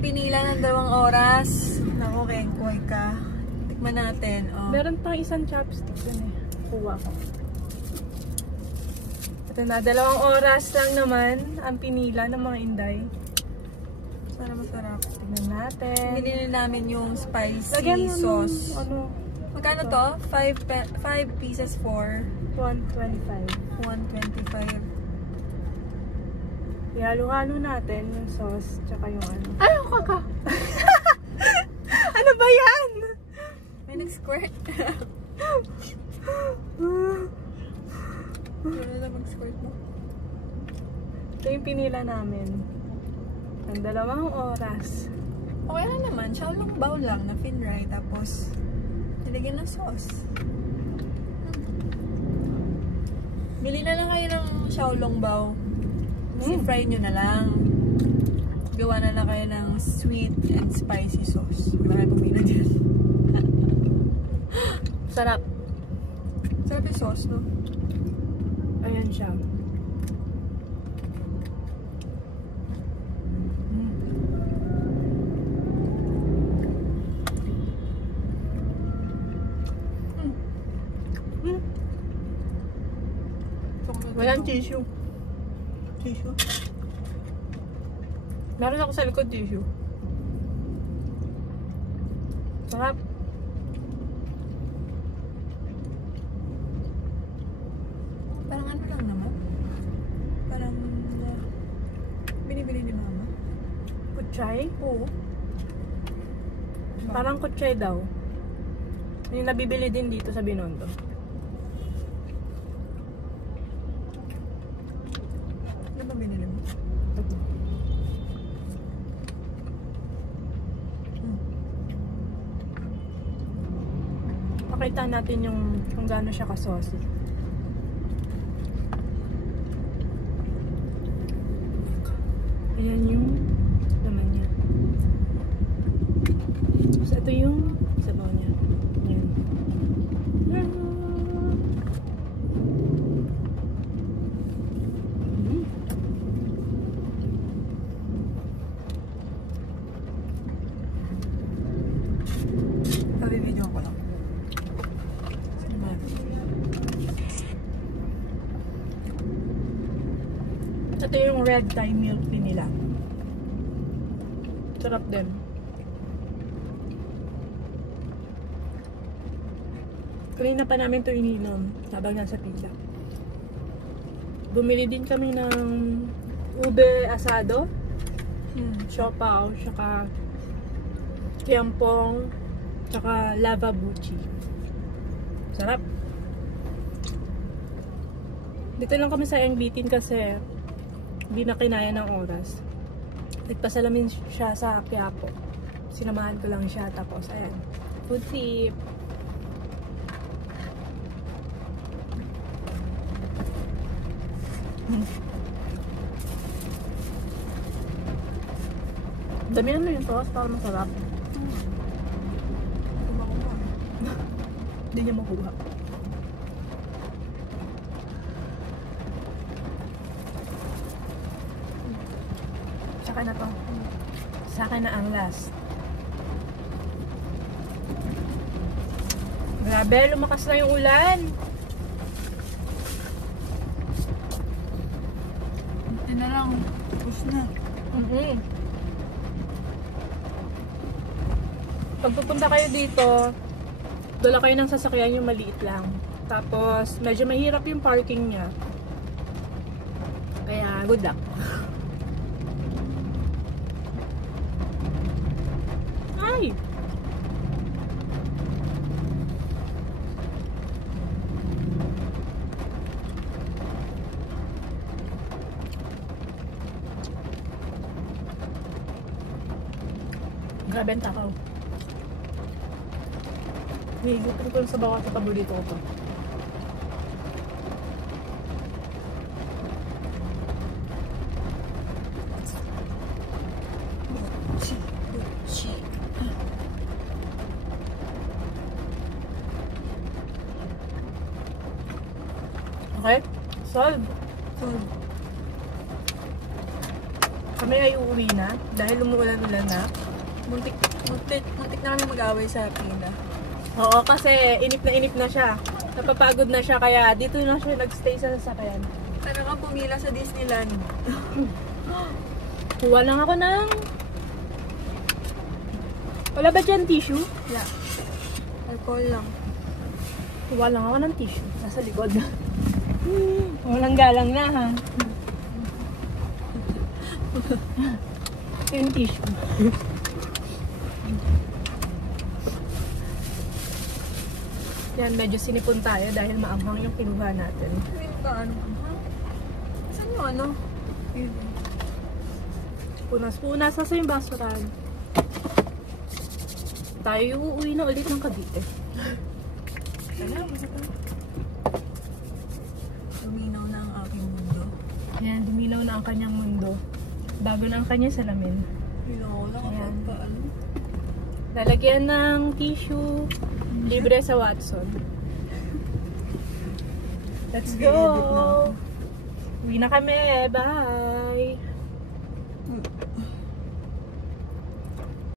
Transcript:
pinila ng 2 oras. Naku, kengkoy ka. Tikman natin. Oh. Meron pang isang chopstick dun eh. Kuha ko. Ito na, 2 oras lang naman ang pinila ng mga inday. Sana masarap. Tignan natin. Binili namin yung spicy Lagyan mo sauce. Ano? Magkano to? 5 pieces for 125. 125. Ihalo-halo natin yung sauce tsaka yung ano. Ay, kaka! Ano ba yan? May nag-squirt. Ano na mag-squirt mo? Ito yung pinila namin. Ang 2 oras. Okay lang naman. Xiaolong bao lang na finry. Tapos, nilagyan ng sauce. Bili na lang kayo ng xiaolong bao. Si-fry nyo na lang. Gawa na lang kayo ng sweet and spicy sauce. Wala kayo pumila dyan. Sarap. Sarap yung sauce, no? Ayan siya. Walang tissue. Tissue? Meron ako sa likod tissue. Sarap. Parang ano lang naman. Parang binibili ni mama. Kutsay? Oo. Parang kutsay daw. Yung nabibili din dito sa Binondo. Ano ba binili mo? Pakita natin yung kung gaano siya ka-saucy. Ayan yung laman niya. So, ito yung sabaw niya. Ayan. Pabibidyo ko lang. Ito yung red Thai milk din nila. Sarap din. Kanina pa namin ito ininom habang nasa pila. Bumili din kami ng ube asado, siopaw, saka kiampong, saka lava buchi. Sarap. Dito lang kami sa Engbitin kasi hindi na kinaya ng oras. Nagpasalamin siya sa Quiapo. Sinamahan ko lang siya. Tapos, ayan. Food tip. Damihan mo yung sauce para masarap. Hindi niya makuha. Saka na to. Sa akin na ang last. Grabe, lumakas na yung ulan. Hindi na lang. Push na. Pag pupunta kayo dito, dala kayo ng sasakyan yung maliit lang. Tapos, medyo mahirap yung parking niya. Kaya, good luck. Ay! Grabe ang takaw. Higutin ko sa bawat sa paborito ko to. Okay? Solve. Kami ay uuwi na dahil umuulan-ulan na. Muntik na kami mag-away sa pila. Oo, kasi inip na siya. Napapagod na siya, kaya dito na siya nagstay sa sasakyan. Sana ka pumila sa Disneyland. Kuha lang ako ng... Wala ba dyan tissue? Yeah. Alcohol lang. Kuha lang ako ng tissue. Nasa likod. Walang galang na, ha? Yung tissue. Yan, medyo sinipon tayo dahil maanghang yung kinuha natin. Ayun ka, ano? Saan yung ano? Punas-punas sa yung basuran. Tayo uuwi na ulit ng Cavite. Sana, basta ka. Luminaw na ang aking mundo. Yan, duminaw na ang kanyang mundo. Bago na ang kanyang salamin. Luminaw na kapag ka, ano? Lalagyan ng tissue. Libre sa Watson. Let's Mag-edit na ako. go! Uwi na kami. Bye!